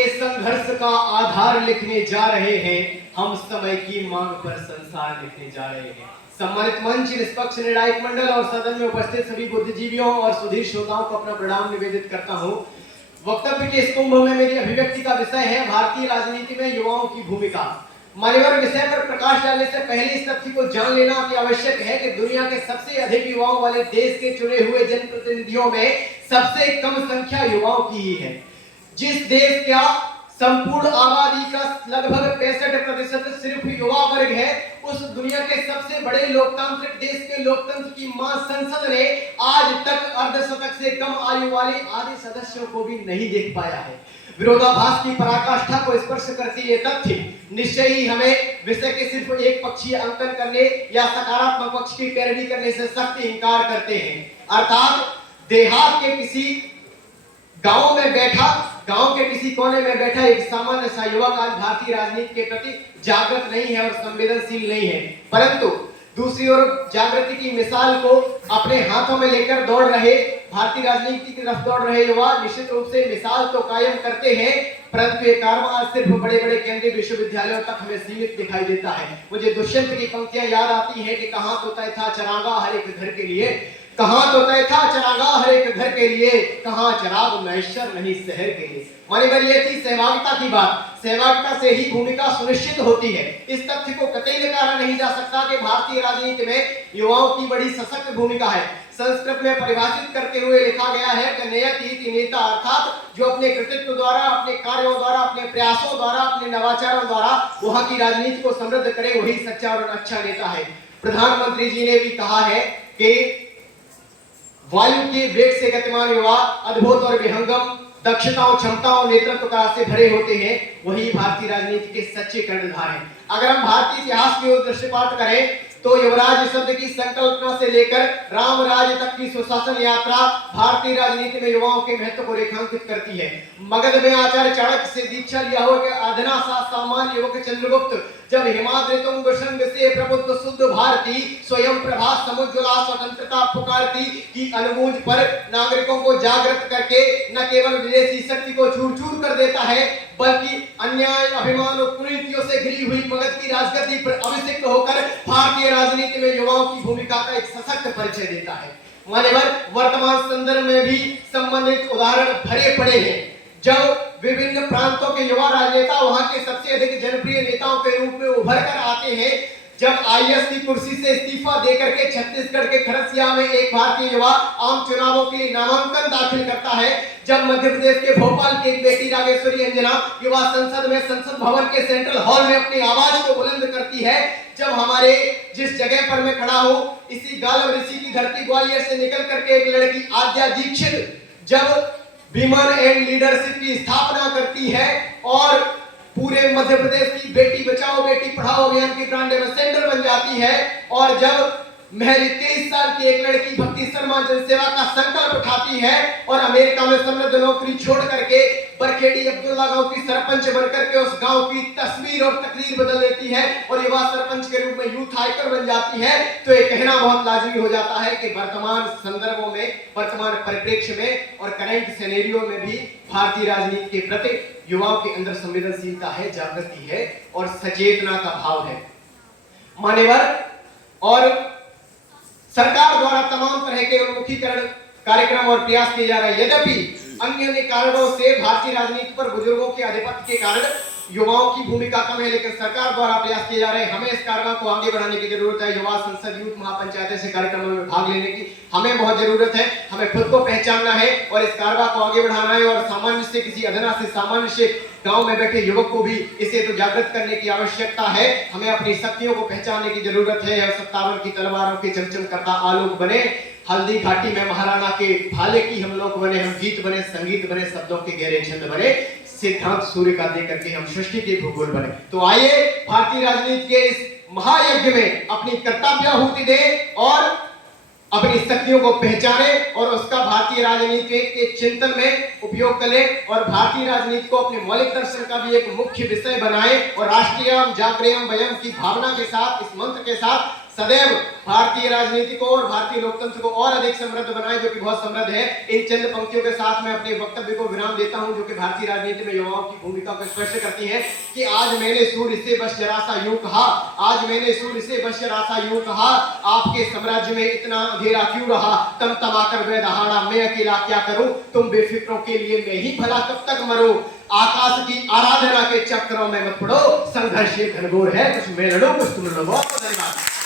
संघर्ष का आधार लिखने जा रहे हैं हम, समय की मांग पर संसार लिखने जा रहे हैं। सम्मानित मंच, निष्पक्ष निर्णायक मंडल और सदन में उपस्थित सभी बुद्धिजीवियों और सुधीर श्रोताओं को अपना प्रणाम निवेदित करता हूं। वक्तव्य के इस कुंभ में मेरी अभिव्यक्ति का विषय है भारतीय राजनीति में युवाओं की भूमिका। मान्यवर, विषय पर प्रकाश डालने से पहले इस तथ्य को जान लेना अति आवश्यक है कि दुनिया के सबसे अधिक युवाओं वाले देश के चुने हुए जनप्रतिनिधियों में सबसे कम संख्या युवाओं की ही है। जिस देश का संपूर्ण आबादी का लगभग 65% सिर्फ युवा वर्ग है, उस दुनिया के सबसे बड़े लोकतांत्रिक देश के लोकतंत्र की मां संसद ने आज तक अर्धशतक से कम आयु वाले आधे सदस्यों को भी नहीं देख पाया है। विरोधाभास की पराकाष्ठा को स्पर्श करती ये तथ्य निश्चय ही हमें विषय के सिर्फ एक पक्षीय अंकन करने या सकारात्मक पक्ष की पैरवी करने से सख्त इंकार करते हैं। अर्थात देहात के किसी गांव में बैठा, गांव के किसी कोने में बैठा एक सामान्य सा युवक आज भारतीय राजनीति के प्रति जागृत नहीं है और संवेदनशील नहीं है, परंतु दूसरी ओर जागृति की मिसाल को अपने हाथों में लेकर दौड़ रहे, भारतीय राजनीति की तरफ दौड़ रहे युवा निश्चित रूप से मिसाल तो कायम करते हैं, परंतु ये कारवां सिर्फ बड़े बड़े केंद्रीय विश्वविद्यालयों तक हमें सीमित दिखाई देता है। मुझे दुष्यंत की पंक्तियां याद आती हैं कि कहां तो तय था चरागा हर एक घर के लिए, कहां तो तय था चरागा हर एक घर के लिए, कहां चराग मैशर नहीं शहर के लिए। मान्यवर, ये थी सहभागिता की बात। सहभागिता से ही भूमिका सुनिश्चित होती है। इस तथ्य को कतई नकारा नहीं जा सकता कि भारतीय राजनीति में युवाओं की बड़ी सशक्त भूमिका है। संस्कृत में परिभाषित करते हुए लिखा गया है कि नियति इति नेता, अर्थात जो अपने कृतित्व द्वारा, अपने कार्यों द्वारा, अपने प्रयासों द्वारा, अपने नवाचारों द्वारा वहां की राजनीति को समृद्ध करे, वही सच्चा और अच्छा नेता है। प्रधानमंत्री जी ने भी कहा है कि वायु के वेग से गतिमान युवा अद्भुत और विहंगम दक्षताओं, क्षमताओं, नेतृत्व कला से भरे होते हैं, वही भारतीय राजनीति के सच्चे कर्णधार हैं। अगर हम भारतीय इतिहास की ओर दृष्टिपात करें तो युवराज शब्द की संकल्पना से लेकर राम राज्य तक की सुशासन यात्रा भारतीय राजनीति में युवाओं के महत्व को रेखांकित करती है। मगध में आचार्य चाणक्य से दीक्षा लिया हुआ अधना सा सामान्य युवक चंद्रगुप्त जब हिमाद्रि तुंग संग से प्रबुद्ध शुद्ध भारती स्वयं प्रभा समुज्ज्वला स्वतंत्रता पुकारती की अनुगूंज पर नागरिकों को जागृत करके न केवल विदेशी शक्ति को चूर चूर कर देता है, बल्कि अन्याय, अभिमान और कुरीतियों से घिरी हुई मगध की राजगद्दी पर अभिषिक्त होकर भारतीय राजनीति में युवाओं की भूमिका का एक सशक्त परिचय देता है। मान्यवर, वर्तमान संदर्भ में भी संबंधित उदाहरण भरे पड़े हैं। जब विभिन्न प्रांतों के युवा राजनेता वहां के सबसे अधिक जनप्रिय नेताओं के रूप में उभर कर आते हैं, जब आईएएस की कुर्सी से इस्तीफा देकर के छत्तीसगढ़ के खरसिया में एक भारतीय युवा आम चुनावों के लिए नामांकन दाखिल करता है, जब मध्य प्रदेश के भोपाल की एक बेटी रागेश्वरी अंजना युवा संसद में संसद भवन के सेंट्रल हॉल में अपनी आवाज को बुलंद करती है, जब हमारे जिस जगह पर मैं खड़ा हूं इसी गालव ऋषि की धरती ग्वालियर से निकल करके एक लड़की आद्या दीक्षित जब विमेन एंड लीडरशिप की स्थापना करती है और पूरे मध्य प्रदेश की बेटी बचाओ बेटी पढ़ाओ अभियान की ब्रांड एम्बेसडर बन जाती है, और जब महज 23 साल की एक लड़की भक्ति शर्मा जनसेवा का संकल्प उठाती है और अमेरिका में समृद्ध नौकरी छोड़ करके बरखेड़ी अब्दुल्ला गांव की सरपंच बनकर के उस गांव की तस्वीर और तकदीर बदल देती है और युवा सरपंच के रूप में यूथ आइकन बन जाती है, तो ये कहना बहुत लाजमी हो जाता है कि वर्तमान संदर्भों में, वर्तमान परिप्रेक्ष्य में और करंट सिनेरियो में भी भारतीय राजनीति के प्रति युवाओं के अंदर संवेदनशीलता है, जागृति है और सचेतना का भाव है। मान्यवर, और सरकार द्वारा तमाम तरह के उन्मुखीकरण कार्यक्रम और प्रयास किए जा रहे हैं। यद्यपि अन्य कारणों से भारतीय राजनीति पर बुजुर्गों के आधिपत्य के कारण युवाओं की भूमिका कम है, लेकिन सरकार द्वारा प्रयास किए जा रहे हैं। हमें इस कार्यक्रम को आगे बढ़ाने की जरूरत है। युवा संसद, यूथ महापंचायत ऐसे कार्यक्रमों में भाग लेने की हमें बहुत जरूरत है। हमें खुद को पहचानना है और इस कार्यक्रम को आगे बढ़ाना है, और सामान्य से किसी अधना से सामान्य से गांव में बैठे युवक को भी इसे तो जागृत करने की आवश्यकता है। हमें अपनी शक्तियों को पहचानने की जरूरत है। 57 की तलवारों के चमचम करता आलोक बने, हल्दी घाटी में महाराणा के भाले की हम लोग बने, हम गीत बने, संगीत बने, शब्दों के गहरे छंद बने, सिद्धांत सूर्य का देकर के हम सृष्टि के भूगोल बने। तो आइए भारतीय राजनीति के इस महायज्ञ में अपनी कर्तव्याहुति दें और अपनी शक्तियों को पहचाने और उसका भारतीय राजनीति के चिंतन में उपयोग करें और भारतीय राजनीति को अपने मौलिक दर्शन का भी एक मुख्य विषय बनाएं और राष्ट्रीयम जागृयम वयम की भावना के साथ, इस मंत्र के साथ सदैव भारतीय राजनीति को और भारतीय लोकतंत्र को और अधिक समृद्ध बनाए, जो कि बहुत समृद्ध है। इन चंद पंक्तियों के साथ मैं अपने वक्तव्य को विराम देता हूं, जो कि भारतीय राजनीति में युवाओं की भूमिका को स्पष्ट करती है कि आज मैंने सूर्य से बस जरा सा यूं कहा, आज मैंने सूर्य से बस जरा सा यूं कहा, आपके साम्राज्य में इतना अंधेरा क्यों रहा, तम तमाकर वे दहाड़ा, मैं अकेला क्या करूं, तुम बेफिक्रों के लिए मैं ही भला कब तक मरूं, आकाश की आराधना के चक्रों में मत पड़ो, संघर्ष ये घनघोर है, कुछ मैं लड़ो कुछ तुम लड़ो। बहुत धन्यवाद।